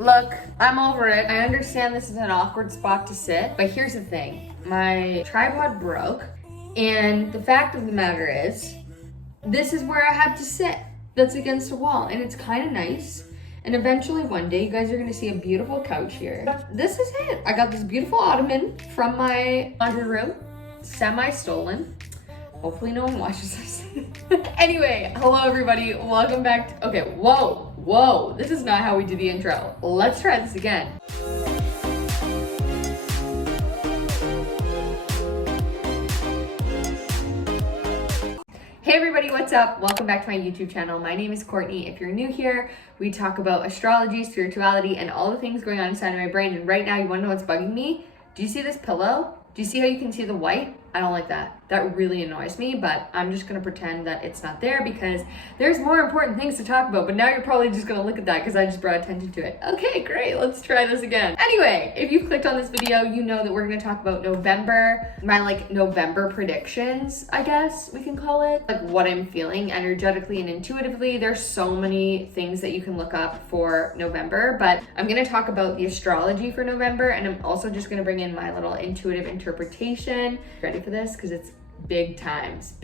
Look, I'm over it. I understand this is an awkward spot to sit, but here's the thing. My tripod broke, and the fact of the matter is, this is where I have to sit. That's against a wall, and it's kind of nice. And eventually one day you guys are gonna see a beautiful couch here. This is it. I got this beautiful ottoman from my laundry room, semi-stolen. Hopefully no one watches this. Anyway, hello everybody, welcome back to, okay, whoa, this is not how we do the intro. Let's try this again. Hey everybody, what's up? Welcome back to my YouTube channel. My name is Courtney. If you're new here, we talk about astrology, spirituality, and all the things going on inside of my brain. And right now, you wanna know what's bugging me? Do you see this pillow? Do you see how you can see the white? I don't like that. That really annoys me, but I'm just gonna pretend that it's not there because there's more important things to talk about. But now you're probably just gonna look at that because I just brought attention to it. Okay, great, let's try this again. Anyway, if you've clicked on this video, you know that we're gonna talk about November, my November predictions, I guess we can call it. Like what I'm feeling energetically and intuitively. There's so many things that you can look up for November, but I'm gonna talk about the astrology for November, and I'm also just gonna bring in my little intuitive interpretation. Ready for this? Because it's big times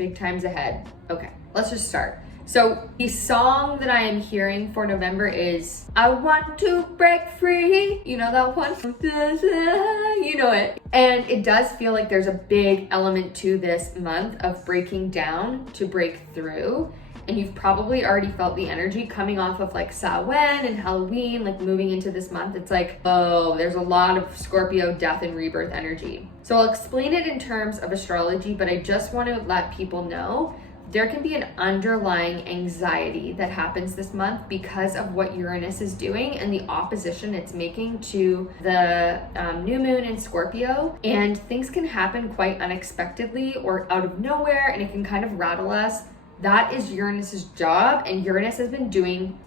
ahead. Okay, let's just start. So the song that I am hearing for November is I Want to Break Free. You know that one? You know it. And it does feel like there's a big element to this month of breaking down to break through. And you've probably already felt the energy coming off of like Samhain and Halloween, like moving into this month. It's like, oh, there's a lot of Scorpio death and rebirth energy. So I'll explain it in terms of astrology, but I just want to let people know there can be an underlying anxiety that happens this month because of what Uranus is doing and the opposition it's making to the new moon in Scorpio. And things can happen quite unexpectedly or out of nowhere, and it can kind of rattle us. That is Uranus's job, and Uranus has been doing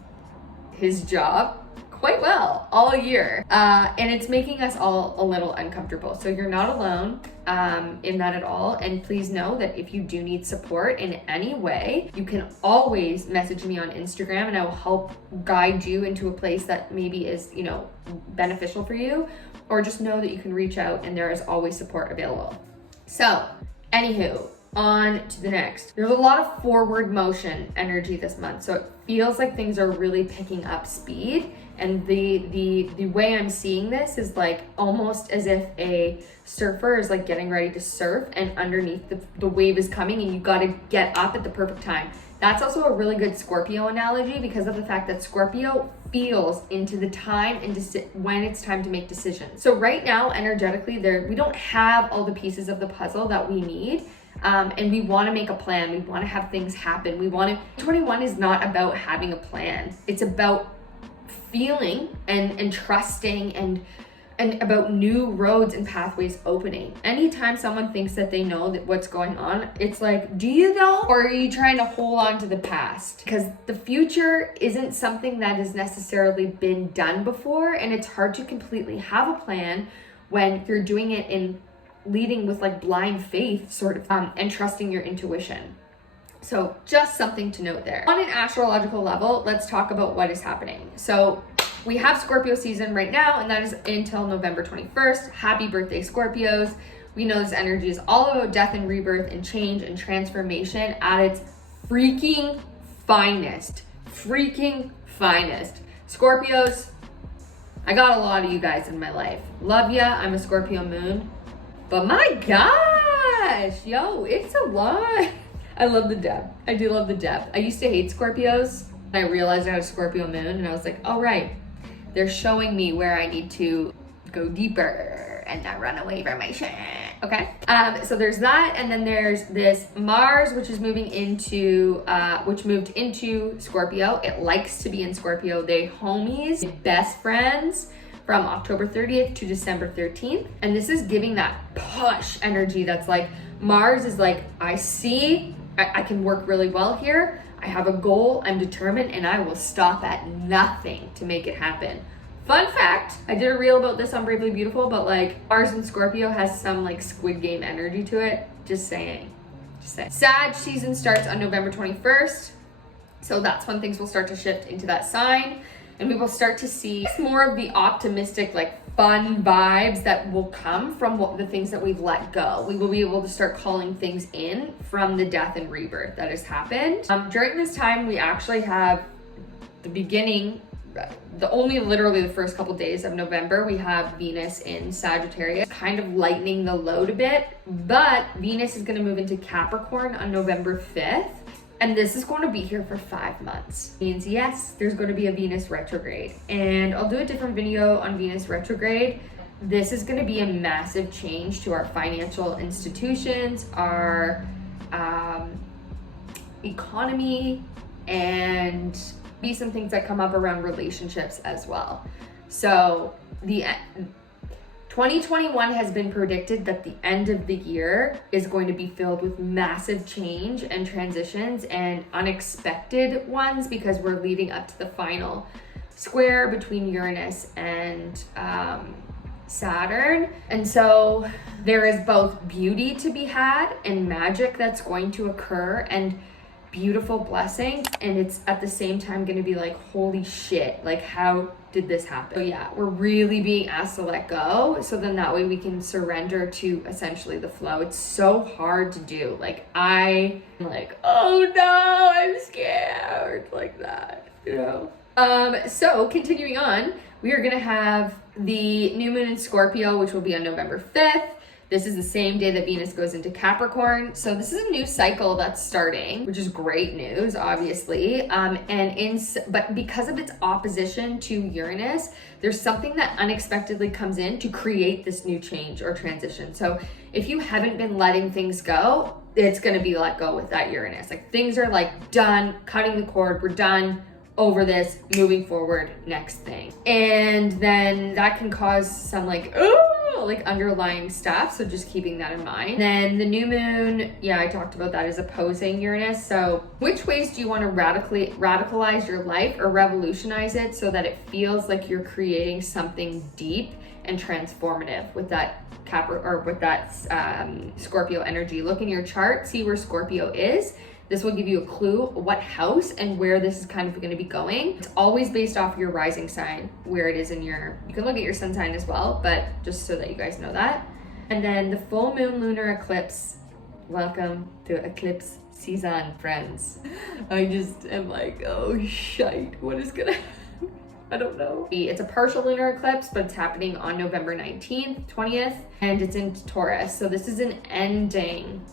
his job quite well all year. And it's making us all a little uncomfortable. So you're not alone in that at all. And please know that if you do need support in any way, you can always message me on Instagram and I will help guide you into a place that maybe is, you know, beneficial for you, or just know that you can reach out and there is always support available. So, anywho, on to the next. There's a lot of forward motion energy this month, so it feels like things are really picking up speed. And the way I'm seeing this is like almost as if a surfer is like getting ready to surf, and underneath the wave is coming, and you got to get up at the perfect time. That's also a really good Scorpio analogy because of the fact that Scorpio feels into the time and when it's time to make decisions. So right now, energetically, we don't have all the pieces of the puzzle that we need. And we want to make a plan. We want to have things happen. 21 is not about having a plan. It's about feeling and trusting and about new roads and pathways opening. Anytime someone thinks that they know that what's going on, it's like, do you know? Or are you trying to hold on to the past? Because the future isn't something that has necessarily been done before, and it's hard to completely have a plan when you're doing it in leading with like blind faith sort of and trusting your intuition. So just something to note there. On an astrological level, let's talk about what is happening. So we have Scorpio season right now, and that is until November 21st. Happy birthday, Scorpios. We know this energy is all about death and rebirth and change and transformation at its freaking finest. Scorpios, I got a lot of you guys in my life. Love ya. I'm a Scorpio moon. But my gosh, yo, it's a lot. I love the depth. I do love the depth. I used to hate Scorpios. I realized I had a Scorpio moon, and I was like, all right, they're showing me where I need to go deeper and not run away from my shit. Okay. So there's that, and then there's this Mars, which moved into Scorpio. It likes to be in Scorpio. They homies, best friends, from October 30th to December 13th. And this is giving that push energy that's like, Mars is like, I can work really well here. I have a goal, I'm determined, and I will stop at nothing to make it happen. Fun fact, I did a reel about this on Bravely Beautiful, but like Mars in Scorpio has some like Squid Game energy to it. Just saying. Sag season starts on November 21st. So that's when things will start to shift into that sign. and we will start to see more of the optimistic, like fun vibes that will come from the things that we've let go. We will be able to start calling things in from the death and rebirth that has happened. During this time, we actually have the beginning, literally the first couple days of November, we have Venus in Sagittarius, kind of lightening the load a bit, but Venus is going to move into Capricorn on November 5th. And this is going to be here for 5 months. Means yes, there's going to be a Venus retrograde. And I'll do a different video on Venus retrograde. This is going to be a massive change to our financial institutions, our economy, and be some things that come up around relationships as well. So 2021 has been predicted that the end of the year is going to be filled with massive change and transitions and unexpected ones, because we're leading up to the final square between Uranus and Saturn. And so there is both beauty to be had and magic that's going to occur and beautiful blessings, and it's at the same time going to be like, holy shit, like how did this happen? So yeah, we're really being asked to let go, so then that way we can surrender to essentially the flow. It's so hard to do. Like I'm like, oh no, I'm scared, like that, you know. So continuing on, we are gonna have the new moon in Scorpio, which will be on November 5th. This is the same day that Venus goes into Capricorn. So this is a new cycle that's starting, which is great news, obviously. But because of its opposition to Uranus, there's something that unexpectedly comes in to create this new change or transition. So if you haven't been letting things go, it's gonna be let go with that Uranus. Like things are like done, cutting the cord, we're done, over this, moving forward, next thing. And then that can cause some like underlying stuff, so just keeping that in mind. Then the new moon, yeah, I talked about that, is opposing Uranus. So which ways do you want to radicalize your life or revolutionize it so that it feels like you're creating something deep and transformative with that Scorpio energy? Look in your chart, see where Scorpio is. This will give you a clue what house and where this is kind of going to be going. It's always based off your rising sign, where it is in you can look at your sun sign as well, but just so that you guys know that. And then the full moon lunar eclipse. Welcome to eclipse season, friends. I just am like, oh shite, what is gonna happen? I don't know. It's a partial lunar eclipse, but it's happening on November 19th, 20th, and it's in Taurus. So this is an ending,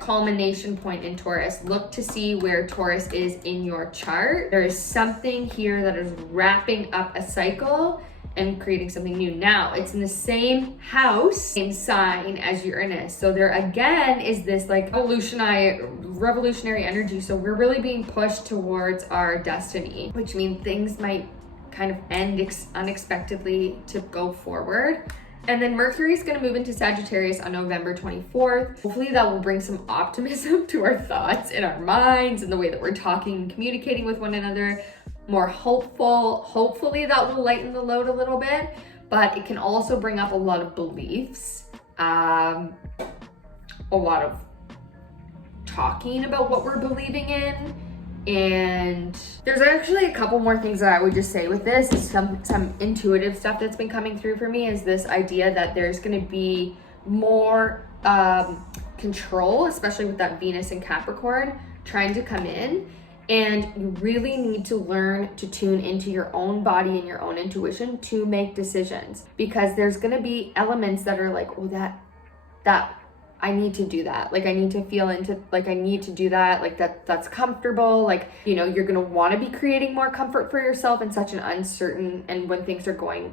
culmination point in Taurus. Look to see where Taurus is in your chart. There is something here that is wrapping up a cycle and creating something new. Now, it's in the same house, same sign as Uranus. So there again is this like revolutionary energy. So we're really being pushed towards our destiny, which means things might kind of end unexpectedly to go forward. And then Mercury is going to move into Sagittarius on November 24th. Hopefully that will bring some optimism to our thoughts and our minds and the way that we're talking and communicating with one another. More hopeful. Hopefully that will lighten the load a little bit, but it can also bring up a lot of beliefs, a lot of talking about what we're believing in. And there's actually a couple more things that I would just say with this. Some intuitive stuff that's been coming through for me is this idea that there's going to be more control, especially with that Venus and Capricorn trying to come in. And you really need to learn to tune into your own body and your own intuition to make decisions, because there's going to be elements that are like, oh, that I need to do that. Like I need to feel into, like I need to do that. Like that's comfortable. Like, you know, you're going to want to be creating more comfort for yourself in such an uncertain, and when things are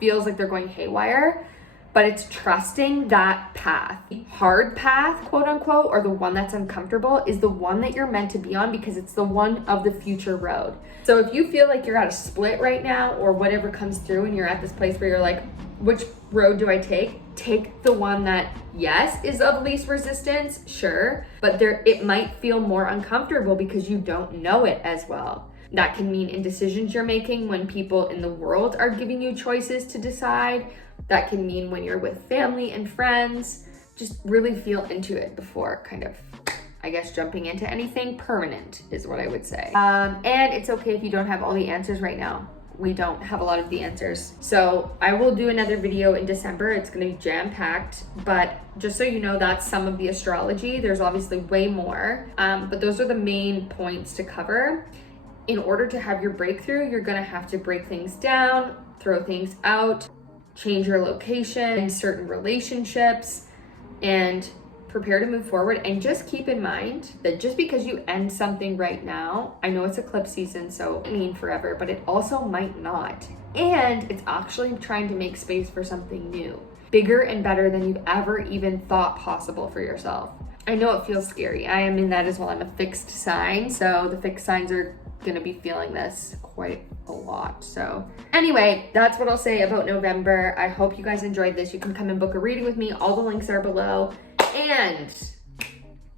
feels like they're going haywire, but it's trusting that path. The hard path, quote unquote, or the one that's uncomfortable is the one that you're meant to be on, because it's the one of the future road. So if you feel like you're at a split right now or whatever comes through and you're at this place where you're like, which road do I take? Take the one that, yes, is of least resistance, sure, but it might feel more uncomfortable because you don't know it as well. That can mean in decisions you're making when people in the world are giving you choices to decide. That can mean when you're with family and friends. Just really feel into it before kind of I guess, jumping into anything permanent is what I would say. And it's okay if you don't have all the answers right now. We don't have a lot of the answers. So I will do another video in December. It's gonna be jam-packed, but just so you know, that's some of the astrology. There's obviously way more, but those are the main points to cover. In order to have your breakthrough, you're gonna have to break things down, throw things out, change your location in certain relationships, and prepare to move forward. And just keep in mind that just because you end something right now, I know it's eclipse season, so it mean forever, but it also might not. And it's actually trying to make space for something new, bigger and better than you've ever even thought possible for yourself. I know it feels scary. I am in that as well. I'm a fixed sign, so the fixed signs are gonna be feeling this quite a lot. So anyway, that's what I'll say about November. I hope you guys enjoyed this. You can come and book a reading with me. All the links are below. And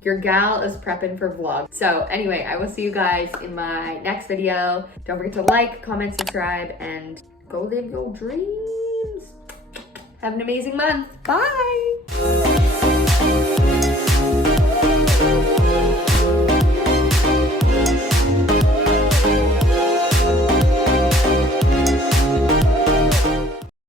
your gal is prepping for vlog. So anyway, I will see you guys in my next video. Don't forget to like, comment, subscribe, and go live your dreams. Have an amazing month. Bye.